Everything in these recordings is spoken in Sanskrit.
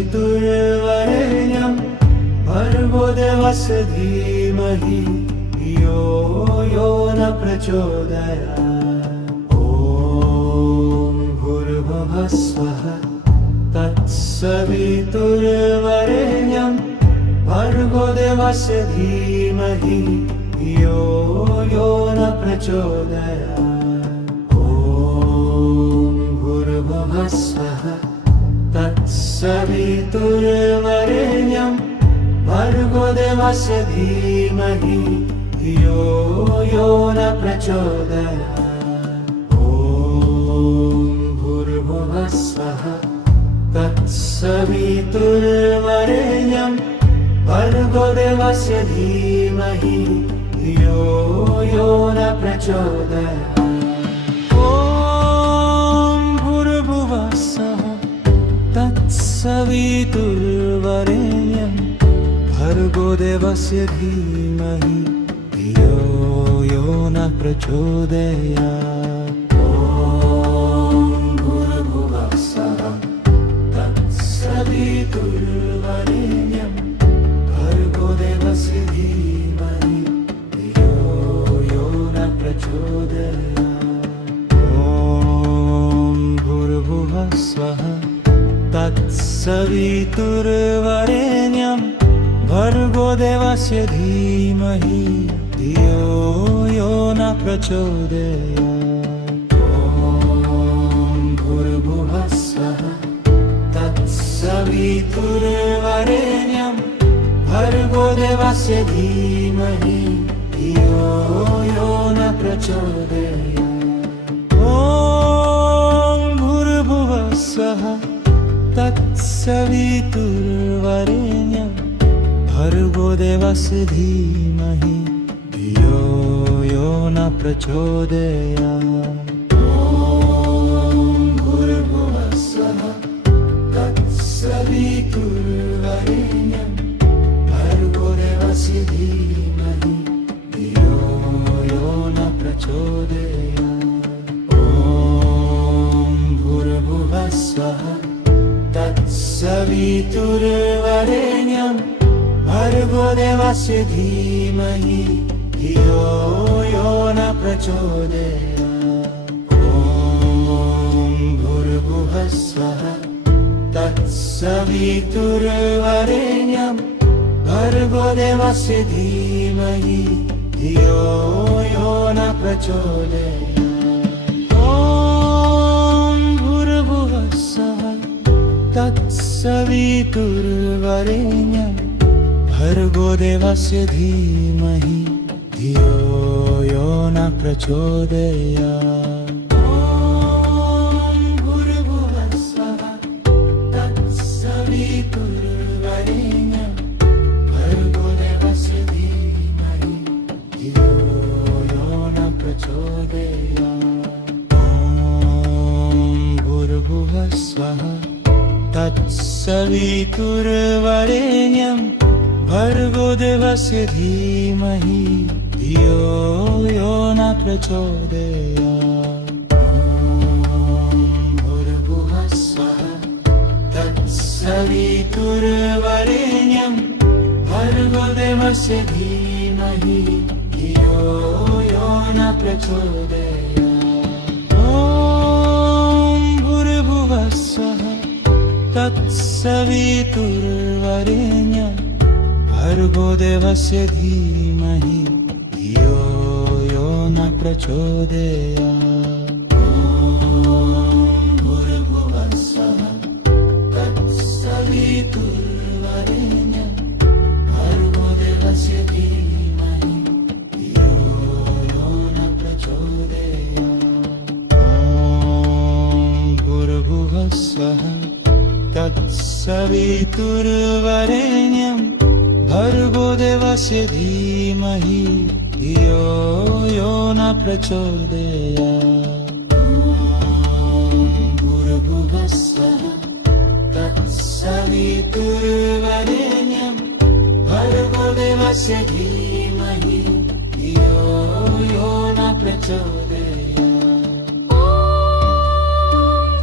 तत्सवितुर्वरेण्यं भर्गो देवस्य धीमहि धियो यो न प्रचोदयात्। ॐ भूर्भुवः स्वः तत्सवितुर्वरेण्यं भर्गो देवस्य धीमहि धियो यो न प्रचोदयात्। ॐ भूर्भुवः स्वः तत्सवितुर्वरेण्यं भर्गो देवस्य धीमहि धियो यो न प्रचोदयात्। ॐ भूर्भुवः स्वः तत्सवितुर्वरेण्यं भर्गो देवस्य धीमहि धियो यो न प्रचोदयात्। ॐ भूर्भुवः स्वः तत्सवितुर्वरेण्यं भर्गो देवस्य धीमहि धियो यो न प्रचोदयात्। ॐ भूर्भुवः स्वः तत्सवितुर्वरेण्यं भर्गो देवस्य धीमहि धियो यो न प्रचोदयात्। ॐ भूर्भुवः स्वः तत्सवितुर्वरेण्यं भर्गो देवस्य धीमहि धियो यो न प्रचोदयात्। ॐ भूर्भुवः स्वः तत्सवितुर्वरेण्यं भर्गो देवस्य धीमहि धियो यो न प्रचोदयात्। ॐ भूर्भुवः स्वः तत्सवितुर्वरेण्यं भर्गो देवस्य धीमहि धियो यो न प्रचोदयात्। ॐ भूर्भुवः स्वः तत्सवितुर्वरेण्यं भर्गो देवस्य धीमहि धियो यो न प्रचोदयात्। ॐ भूर्भुवः स्वः तत्सवितुर्वरेण्यं भर्गो देवस्य धीमहि धियो यो न प्रचोदयात्। ॐ भूर्भुवः स्वः तत्सवितुर्वरेण्यं भर्गो देवस्य धीमहि धियो यो न प्रचोदयात्। ॐ भूर्भुवः स्वः तत्सवितुर्वरेण्यं भर्गो देवस्य धीमहि धियो यो न प्रचोदयात्। ॐ भूर्भुवः स्वः तत्सवितुर्वरेण्यं भर्गो देवस्य धीमहि धियो यो न प्रचोदयात्। ॐ भूर्भुवः स्वः तत्सवितुर्वरेण्यं भर्गो देवस्य धीमहि धियो यो न प्रचोदयात्। ॐ भूर्भुवः स्वः तत्सवितुर्वरेण्यं भर्गो देवस्य धीमहि धियो यो न प्रचोदयात्। ॐ भूर्भुवः स्वः तत्सवितुर्वरेण्यं भर्गो देवस्य धीमहि धियो यो न प्रचोदयात्। ॐ भूर्भुवः स्वः तत्सवितुर्वरेण्यं भर्गो देवस्य धीमहि धियो यो न प्रचोदयात्। ॐ भूर्भुवः स्वः तत्सवितुर्वरेण्यं भर्गो देवस्य धीमहि धियो यो न प्रचोदयात्। ॐ भूर्भुवः स्वः तत्सवितुर्वरेण्यं भर्गो देवस्य धीमहि धियो यो न प्रचोदयात्।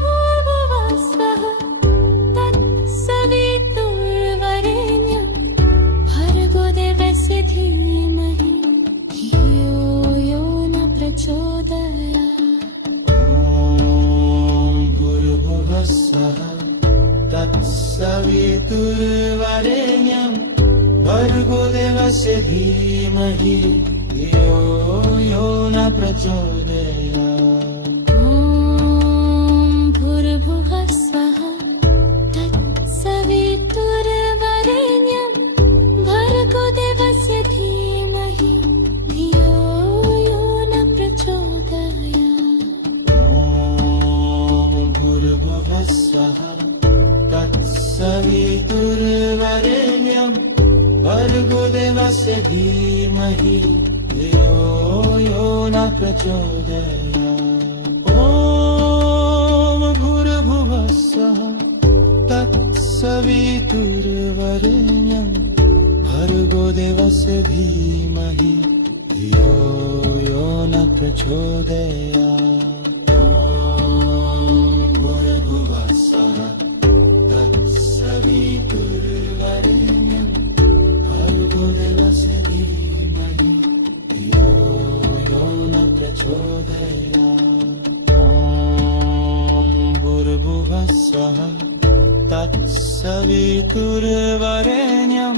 भूर्भुवः स्वः तत्सवितुर्वरेण्यं सवितुर्वरेण्यं भर्गो देवस्य धीमहि धियो यो न प्रचोदयात्। ॐ भूर्भुवः स्वः तत्सवितुर्वरेण्यं भर्गो देवस्य धीमहि धियो यो न प्रचोदयात्। ॐ भूर्भुवः स्वः तत्सवितुर्वरेण्यं भर्गो देवस्य धीमहि धियो यो न प्रचोदयात्। ॐ भूर्भुवः स्वः तत्सवितुर्वरेण्यं भर्गो देवस्य धीमहि धियो यो न प्रचोदयात्। ॐ भूर्भुवः स्वः तत्सवितुर्वरेण्यं भर्गो देवस्य धीमहि धियो यो न प्रचोदयात्। ॐ भूर्भुवः स्वः तत्सवितुर्वरेण्यं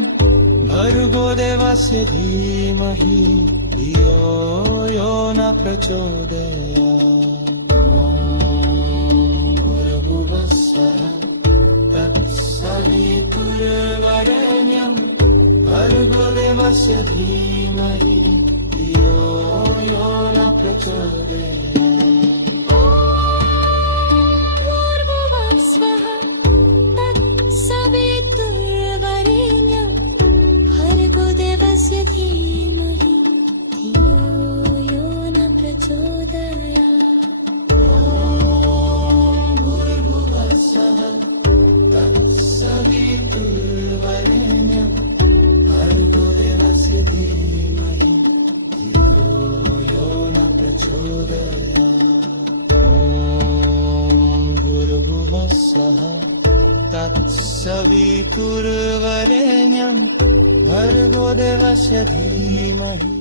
भर्गो देवस्य धीमहि धियो यो न प्रचोदयात्। ॐ भूर्भुवः स्वः तत्सवितुर्वरेण्यं भर्गो देवस्य धीमहि धियो यो न प्रचोदयात्। भूर्भुवः स्वः तत्सवितुर्वरेण्यं भर्गो देवस्य धीमहि धियो यो न प्रचोदयात्। भूर्भुवः स्वः तत्सवितुर्वरेण्यं भर्गो देवस्य धीमहि धियो यो न प्रचोदयात्। ॐ भूर्भुवः स्वः तत्सवितुर्वरेण्यं भर्गो देवस्य धीमहि